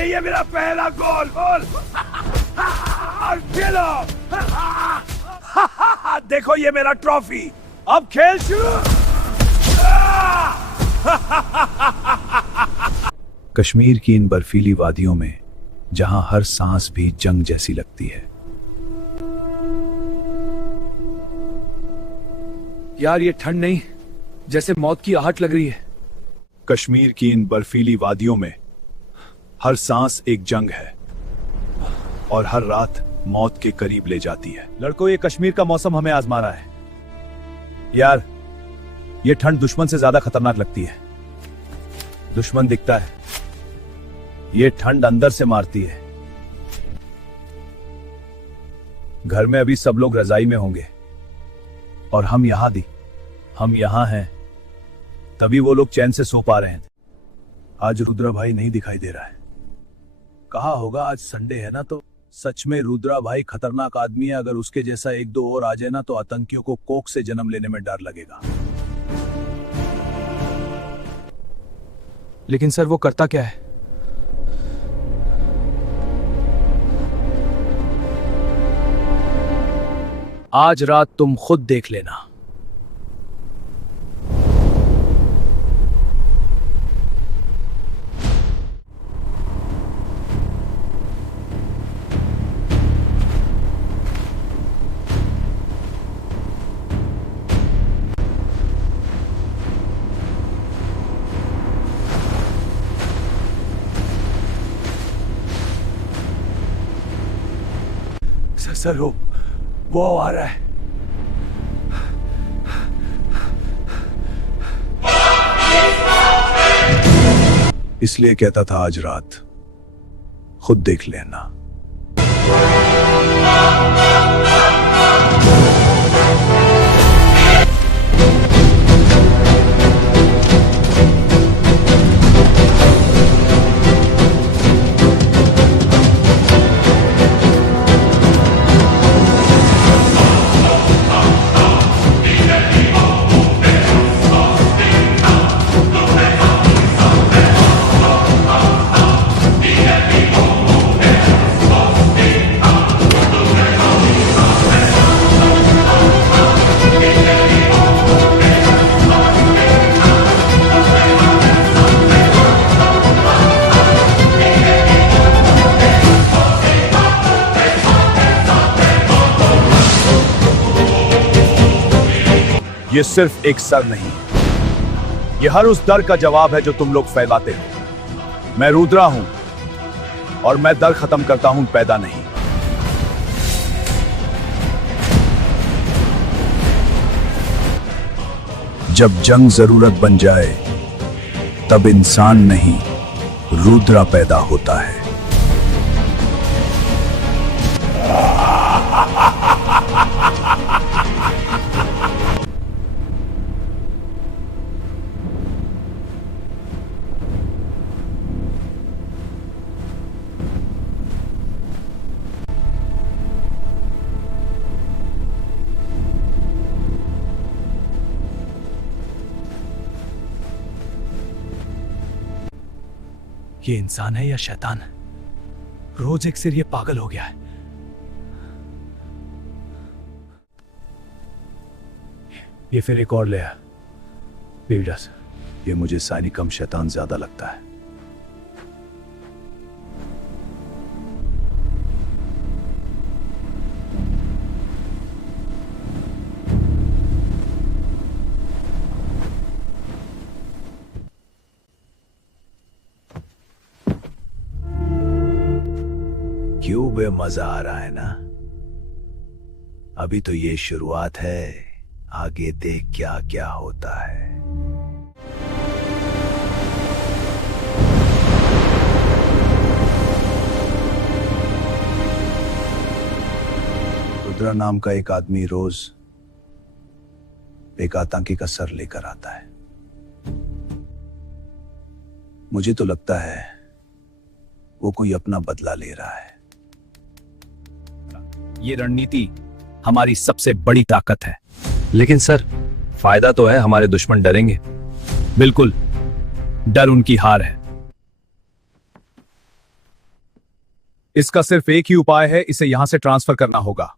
अरे ये मेरा पहला गोल गोल और खेलो। देखो ये मेरा ट्रॉफी। अब खेल शुरू। कश्मीर की इन बर्फीली वादियों में जहां हर सांस भी जंग जैसी लगती है। यार ये ठंड नहीं, जैसे मौत की आहट लग रही है। कश्मीर की इन बर्फीली वादियों में हर सांस एक जंग है और हर रात मौत के करीब ले जाती है। लड़कों, ये कश्मीर का मौसम हमें आजमा रहा है। यार, ये ठंड दुश्मन से ज्यादा खतरनाक लगती है। दुश्मन दिखता है, ये ठंड अंदर से मारती है। घर में अभी सब लोग रजाई में होंगे और हम यहां हैं, तभी वो लोग चैन से सो पा रहे हैं। आज रुद्रा भाई नहीं दिखाई दे रहा है। कहा होगा आज संडे है ना। तो सच में रुद्रा भाई खतरनाक आदमी है। अगर उसके जैसा एक दो और आ जाए ना तो आतंकियों को कोख से जन्म लेने में डर लगेगा। लेकिन सर वो करता क्या है? आज रात तुम खुद देख लेना। सर वो आ रहा है। इसलिए कहता था आज रात खुद देख लेना। ये सिर्फ एक सर नहीं, ये हर उस डर का जवाब है जो तुम लोग फैलाते हो। मैं रुद्रा हूं और मैं डर खत्म करता हूं, पैदा नहीं। जब जंग जरूरत बन जाए तब इंसान नहीं, रुद्रा पैदा होता है। ये इंसान है या शैतान? रोज एक सिर ये पागल हो गया है। ये फिर एक और ले आया। बेवजह। ये मुझे सानी कम शैतान ज्यादा लगता है। क्यों बे, मजा आ रहा है ना? अभी तो ये शुरुआत है, आगे देख क्या क्या होता है। रुद्रा नाम का एक आदमी रोज एक आतंकी का सर लेकर आता है। मुझे तो लगता है वो कोई अपना बदला ले रहा है। ये रणनीति हमारी सबसे बड़ी ताकत है। लेकिन सर, फायदा तो है, हमारे दुश्मन डरेंगे। बिल्कुल, डर उनकी हार है। इसका सिर्फ एक ही उपाय है, इसे यहां से ट्रांसफर करना होगा।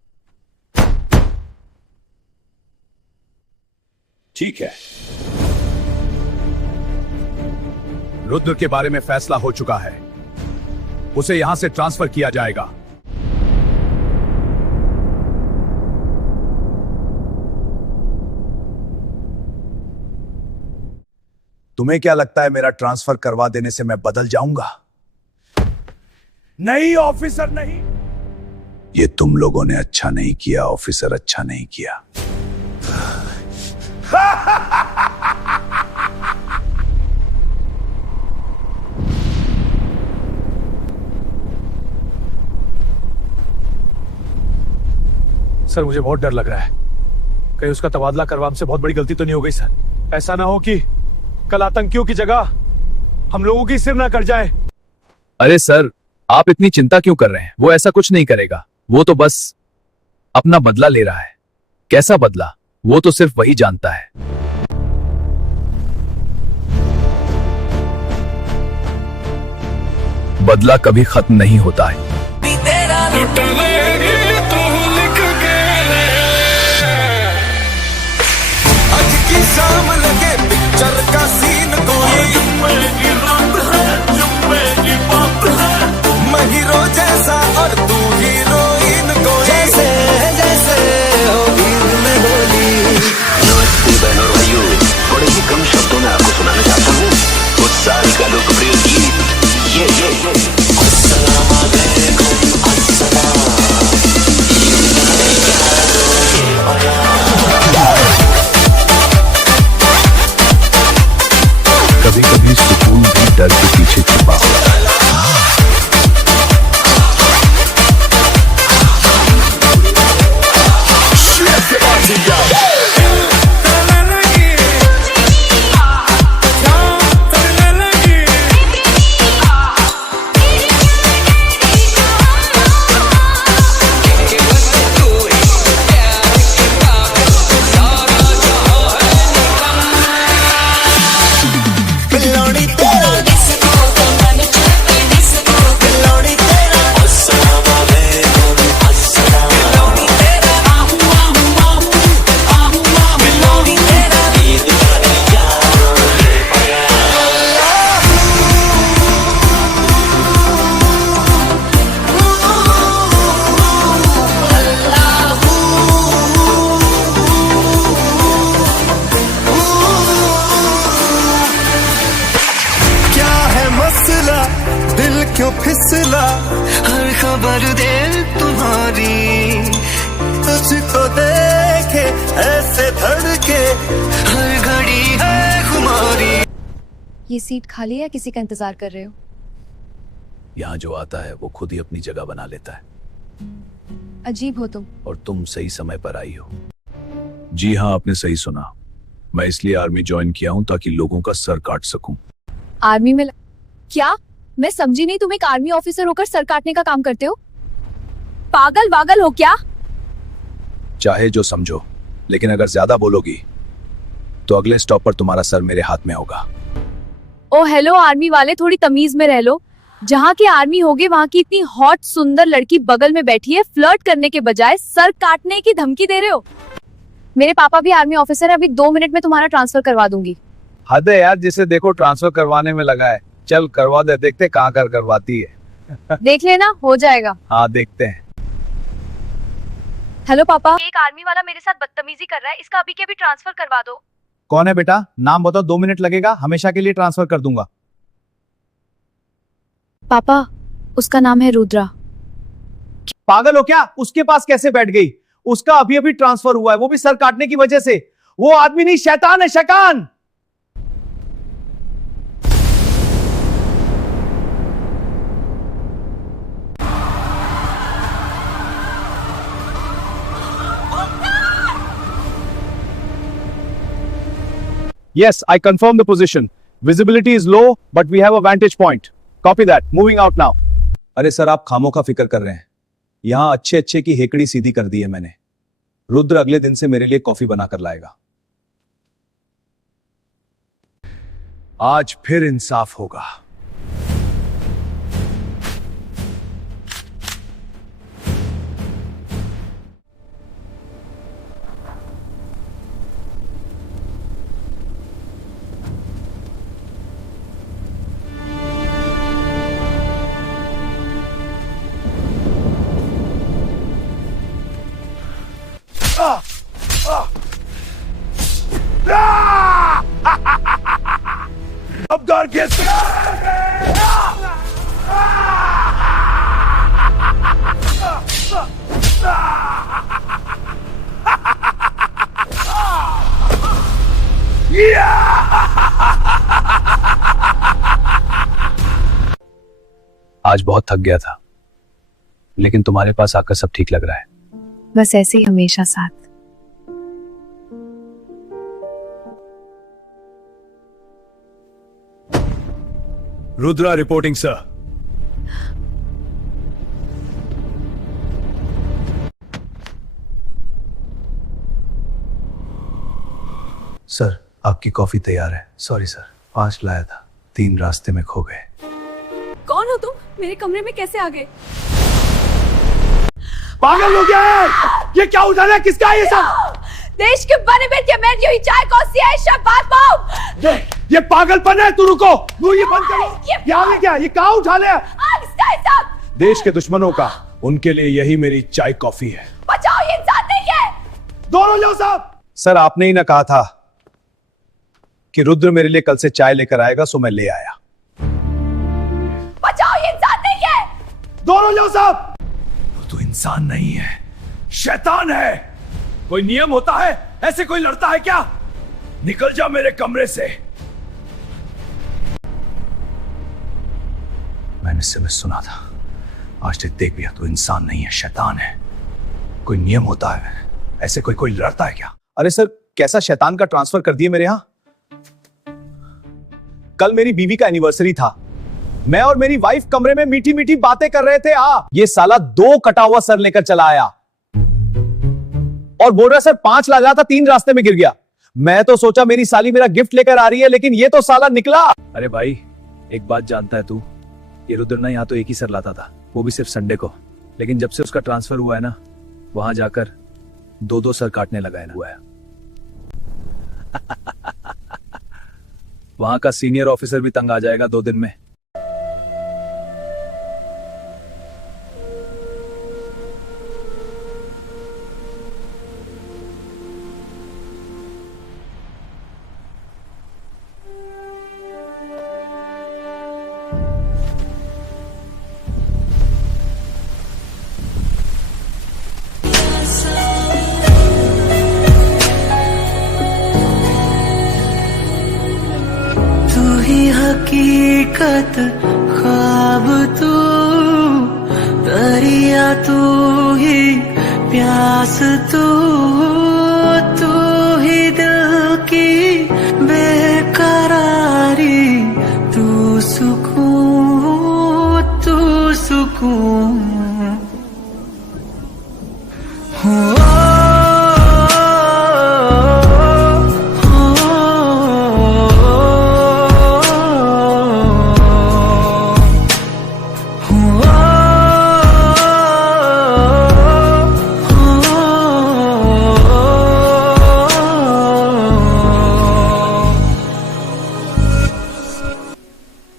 ठीक है, रुद्र के बारे में फैसला हो चुका है, उसे यहां से ट्रांसफर किया जाएगा। तुम्हें क्या लगता है मेरा ट्रांसफर करवा देने से मैं बदल जाऊंगा? नहीं ऑफिसर, नहीं। ये तुम लोगों ने अच्छा नहीं किया ऑफिसर, अच्छा नहीं किया। सर मुझे बहुत डर लग रहा है, कहीं उसका तबादला करवा हमसे बहुत बड़ी गलती तो नहीं हो गई सर। ऐसा ना हो कि कल आतंकियों की जगह हम लोगों की सिर ना कट जाए। अरे सर, आप इतनी चिंता क्यों कर रहे हैं? वो ऐसा कुछ नहीं करेगा, वो तो बस अपना बदला ले रहा है। कैसा बदला, वो तो सिर्फ वही जानता है। बदला कभी खत्म नहीं होता है। का सीन कोई मैं हीरो जैसा और तू हीरोइन कोई, जैसे जैसे हो गीत में बोली। नमस्ते बहनों और भाइयों, बड़े ही कम शब्दों में आपको सुनाना चाहता हूँ उस साल का लोकप्रिय गीत ये अस्सलाम वालेकुम अस्सलाम। कभी कभी सुकून भी डर के पीछे छुपा होता है। दिल क्यों फिसला हर खबर दे तुम्हारी, तुझको देखे ऐसे धड़के हर घड़ी है खुमारी। ये सीट खाली है, किसी का इंतजार कर रहे हो? यहां जो आता है वो खुद ही अपनी जगह बना लेता है। अजीब हो तुम। और तुम सही समय पर आई हो। जी हाँ, आपने सही सुना, मैं इसलिए आर्मी ज्वाइन किया हूं ताकि लोगों का सर काट सकूं। आर्मी में क्या? मैं समझी नहीं, तुम एक आर्मी ऑफिसर होकर सर काटने का काम करते हो? पागल वागल हो क्या? चाहे जो समझो, लेकिन अगर ज्यादा बोलोगी तो अगले स्टॉप पर तुम्हारा सर मेरे हाथ में होगा। ओ हेलो आर्मी वाले, थोड़ी तमीज में रह लो। जहाँ के आर्मी होगे वहाँ की इतनी हॉट सुंदर लड़की बगल में बैठी है, फ्लर्ट करने के बजाय सर काटने की धमकी दे रहे हो। मेरे पापा भी आर्मी ऑफिसर है, अभी 2 मिनट में तुम्हारा ट्रांसफर करवा दूंगी। हद है यार, जिसे देखो ट्रांसफर करवाने में लगा है। चल करवा दे, देखते कहाँ कर करवाती है। देख लेना, हो जाएगा। हाँ देखते हैं। हेलो पापा, एक आर्मी वाला मेरे साथ बदतमीजी कर रहा है, इसका अभी के अभी ट्रांसफर करवा दो। कौन है बेटा? नाम बताओ, 2 मिनट लगेगा, हमेशा के लिए ट्रांसफर कर दूंगा। पापा, उसका नाम है रुद्रा। पागल हो क्या? उसके पास कैसे बैठ गई? उसका अभी अभी ट्रांसफर हुआ है, वो भी सर काटने की वजह से। वो आदमी नहीं, शैतान है, शैतान। Yes, I confirm the position. Visibility is low, but we have a vantage point. Copy that. Moving out now. अरे सर, आप खामों का फिक्र कर रहे हैं। यहां अच्छे अच्छे की हेकड़ी सीधी कर दी है मैंने। रुद्र अगले दिन से मेरे लिए कॉफी बनाकर लाएगा। आज फिर इंसाफ होगा। सब घर के आज बहुत थक गया था, लेकिन तुम्हारे पास आकर सब ठीक लग रहा है। बस ऐसे ही हमेशा साथ। Rudra reporting sir. सर आपकी कॉफी तैयार है। सॉरी सर, 5 लाया था, 3 रास्ते में खो गए। कौन हो तुम? मेरे कमरे में कैसे आ गए? पागल हो गया है? ये क्या उठाना है? किसका है ये सब? देश के बने बेटे मेरी हुई चाय कौन सी है? शबात बाबू, ये पागलपन है। तू रुको, तू ये बंद करो। ये आगे क्या? ये कहाँ उठा ले? इसका हिसाब देश के दुश्मनों का, उनके लिए यही मेरी चाय कॉफी है। बचाओ, ये इंसान नहीं है। दोनों जाओ साहब। सर आपने ही ना कहा था कि रुद्र मेरे लिए कल से चाय लेकर आएगा, सो मैं ले आया। बचाओ, ये इंसान नहीं है। दोनों जाओ साहब। वो तो इंसान नहीं है, शैतान है। कोई नियम होता है? ऐसे कोई लड़ता है क्या? निकल जा मेरे कमरे से। मैंने इससे सुना था, आज तक देख लिया। तो इंसान नहीं है, शैतान है। कोई नियम होता है? ऐसे कोई लड़ता है क्या? अरे सर, कैसा शैतान का ट्रांसफर कर दिए मेरे यहां। कल मेरी बीवी का एनिवर्सरी था, मैं और मेरी वाइफ कमरे में मीठी मीठी बातें कर रहे थे। ये साला 2 कटा हुआ सर लेकर चला आया और बोल रहा सर 5 ला रहा था, 3 रास्ते में गिर गया। मैं तो सोचा मेरी साली मेरा गिफ्ट लेकर आ रही है, लेकिन ये तो साला निकला। अरे भाई, एक बात जानता है तू? ये रुद्र ना यहाँ तो एक ही सर लाता था, वो भी सिर्फ संडे को। लेकिन जब से उसका ट्रांसफर हुआ है ना, वहां जाकर 2-2 सर काटने लगा है ना हुआ है। वहां का सीनियर ऑफिसर भी तंग आ जाएगा 2 दिन में। हकीकत ख्वाब तू, दरिया तू ही प्यास तू, तू ही दिल की बेकरारी, तू सुकून, तू सुकून हो।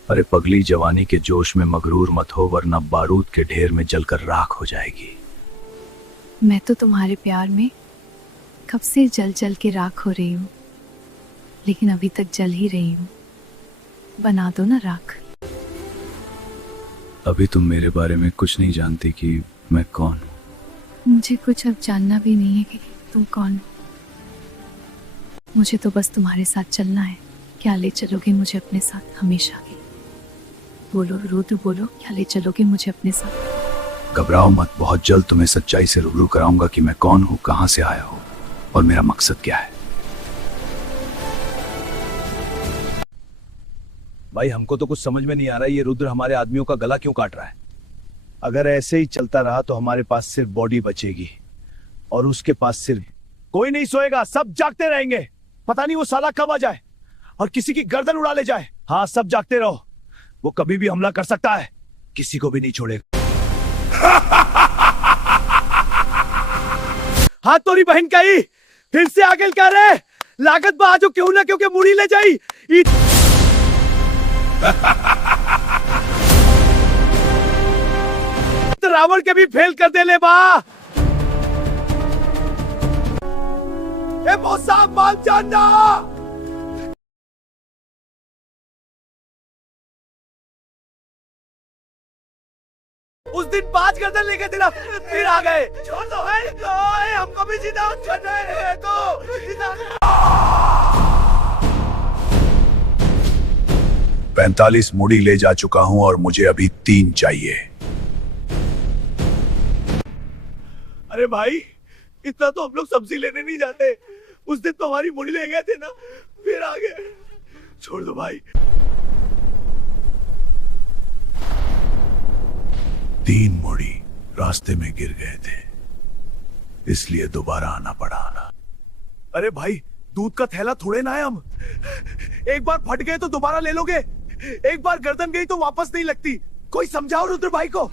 अरे पगली, जवानी के जोश में मगरूर मत हो, वरना बारूद के ढेर में जलकर राख हो जाएगी। मैं तो तुम्हारे प्यार में कब से जल जल के राख हो रही हूँ, लेकिन अभी तक जल ही रही हूँ। बना दो ना राख। अभी तुम मेरे बारे में कुछ नहीं जानती कि मैं कौन हूँ। मुझे कुछ अब जानना भी नहीं है कि तुम कौन हो। मुझे तो बस तुम्हारे साथ चलना है। क्या ले चलोगे मुझे अपने साथ हमेशा के? बोलो रुद्र, बोलो, क्या ले चलोगे मुझे अपने साथ? घबराओ मत, बहुत जल्द तुम्हें सच्चाई से रूबरू कराऊंगा कि मैं कौन हूँ, कहां से आया हूँ और मेरा मकसद क्या है। भाई, हमको तो कुछ समझ में नहीं आ रहा है, ये रुद्र हमारे आदमियों का गला क्यों काट रहा है? अगर ऐसे ही चलता रहा तो हमारे पास सिर्फ बॉडी बचेगी और उसके पास सिर्फ। कोई नहीं सोएगा, सब जागते रहेंगे। पता नहीं वो साला कब आ जाए और किसी की गर्दन उड़ा ले जाए। हाँ, सब जागते रहो, वो कभी भी हमला कर सकता है, किसी को भी नहीं छोड़ेगा। हाँ, तोरी बहन का ही फिर से आगे क्या रहे लागत बा आजो क्यों ना क्योंकि मुड़ी ले जाई। रावण के भी फेल कर दे ले बा। ए मौसा मान जाना। उस दिन 5 गर्दन लेके तेरा फिर आ गए। छोड़ दो भाई, ओए, हमको भी जीता तो 45 मुड़ी ले जा चुका हूं और मुझे अभी 3 चाहिए। अरे भाई, इतना तो हम लोग सब्जी लेने नहीं जाते। उस दिन तो हमारी मुड़ी ले गए थे ना, फिर आ गए। छोड़ दो भाई। 3 मुड़ी रास्ते में गिर गए थे, इसलिए दोबारा आना पड़ा ना। अरे भाई, दूध का थैला थोड़े ना है हम। एक बार फट गए तो दोबारा ले लोगे। एक बार गर्दन गई तो वापस नहीं लगती। कोई समझाओ रुद्र भाई को।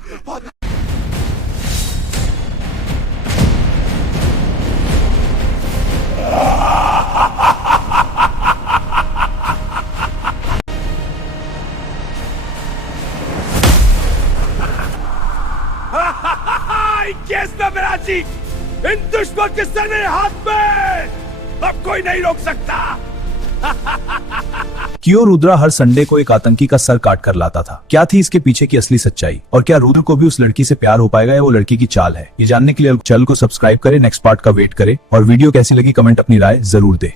इन दुश्मन के सर मेरे हाथ में, अब कोई नहीं रोक सकता। क्यों रुद्रा हर संडे को एक आतंकी का सर काट कर लाता था? क्या थी इसके पीछे की असली सच्चाई? और क्या रुद्र को भी उस लड़की से प्यार हो पाएगा या वो लड़की की चाल है? ये जानने के लिए चैनल को सब्सक्राइब करें, नेक्स्ट पार्ट का वेट करें और वीडियो कैसी लगी कमेंट अपनी राय जरूर दें।